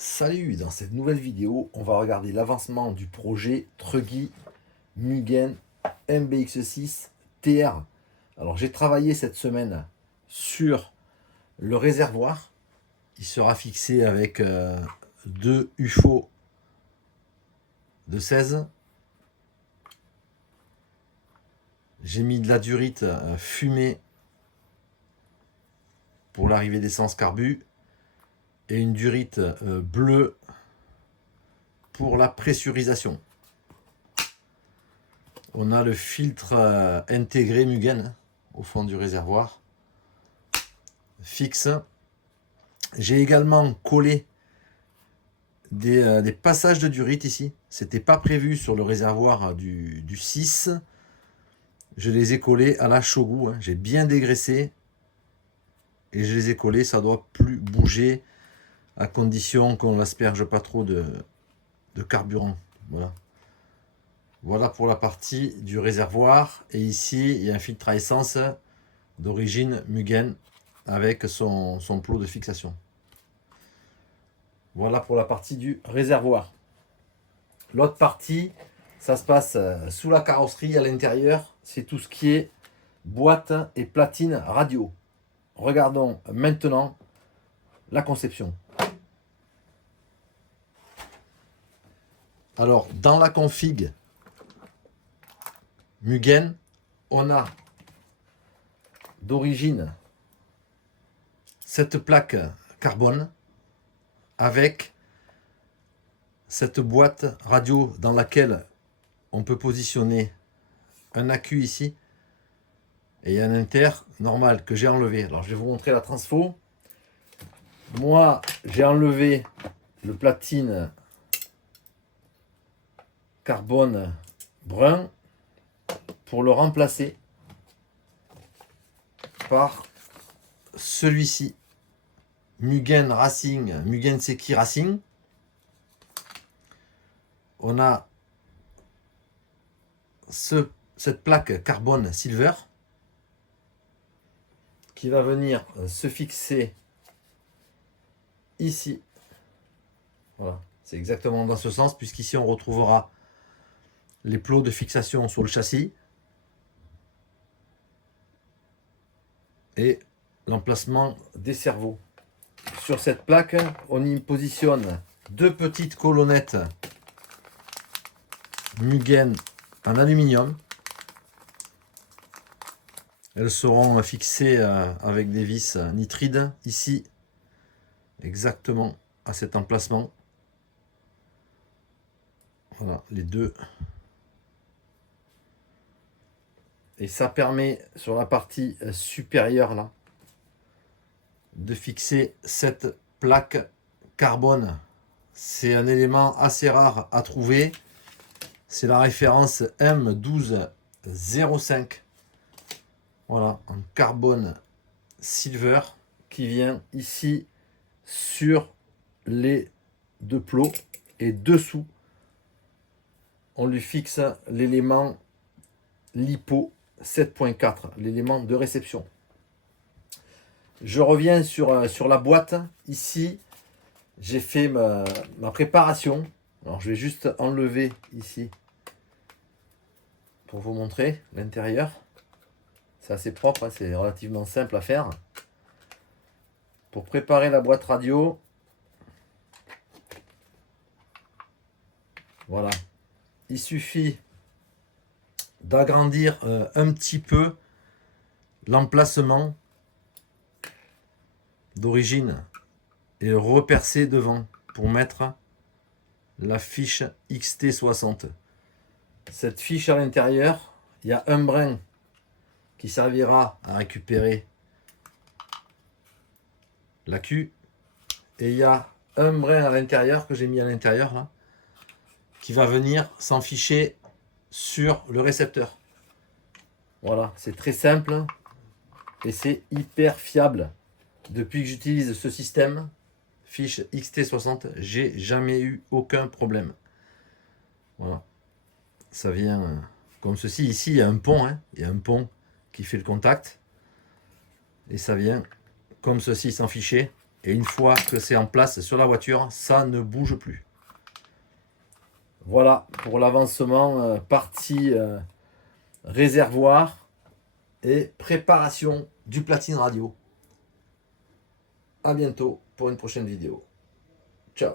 Salut, dans cette nouvelle vidéo, on va regarder l'avancement du projet Truggy Mugen MBX6 TR. Alors j'ai travaillé cette semaine sur le réservoir. Il sera fixé avec deux UFO de 16. J'ai mis de la durite fumée pour l'arrivée d'essence carbu et une durite bleue pour la pressurisation. On a le filtre intégré Mugen au fond du réservoir fixe. J'ai également collé des passages de durite ici. C'était pas prévu sur le réservoir du 6. Je les ai collés à la Shogu. J'ai bien dégraissé et je les ai collés. Ça doit plus bouger à condition qu'on n'asperge pas trop de carburant. Voilà pour la partie du réservoir. Et ici, il y a un filtre à essence d'origine Mugen avec son plot de fixation. Voilà pour la partie du réservoir. L'autre partie, ça se passe sous la carrosserie à l'intérieur. C'est tout ce qui est boîte et platine radio. Regardons maintenant la conception. Alors, dans la config Mugen, on a d'origine cette plaque carbone avec cette boîte radio dans laquelle on peut positionner un accu ici et un inter normal que j'ai enlevé. Alors je vais vous montrer la transfo. Moi j'ai enlevé le platine carbone brun pour le remplacer par celui-ci, Mugen Racing, Mugen Seki Racing. On a cette plaque carbone silver qui va venir se fixer ici. Voilà, c'est exactement dans ce sens, puisqu'ici on retrouvera les plots de fixation sur le châssis et l'emplacement des cerveaux. Sur cette plaque, on y positionne deux petites colonnettes Mugen en aluminium. Elles seront fixées avec des vis nitrides ici, exactement à cet emplacement. Voilà, les deux. Et ça permet sur la partie supérieure là de fixer cette plaque carbone. C'est un élément assez rare à trouver. C'est la référence M1205. Voilà, en carbone silver qui vient ici sur les deux plots et dessous on lui fixe l'élément LiPo 7.4, l'élément de réception. Je reviens sur la boîte. Ici, j'ai fait ma préparation. Alors, je vais juste enlever ici pour vous montrer l'intérieur. C'est assez propre, hein, c'est relativement simple à faire. Pour préparer la boîte radio, voilà, il suffit d'agrandir un petit peu l'emplacement d'origine et le repercer devant pour mettre la fiche XT60. Cette fiche à l'intérieur, il y a un brin qui servira à récupérer l'accu et il y a un brin à l'intérieur que j'ai mis à l'intérieur là qui va venir s'enficher sur le récepteur. Voilà, c'est très simple et c'est hyper fiable. Depuis que j'utilise ce système fiche XT60, j'ai jamais eu aucun problème. Voilà, ça vient comme ceci. Ici il y a un pont, hein. Il y a un pont qui fait le contact et ça vient comme ceci s'enficher Et une fois que c'est en place sur la voiture, ça ne bouge plus. Voilà pour l'avancement partie réservoir et préparation du platine radio. À bientôt pour une prochaine vidéo. Ciao.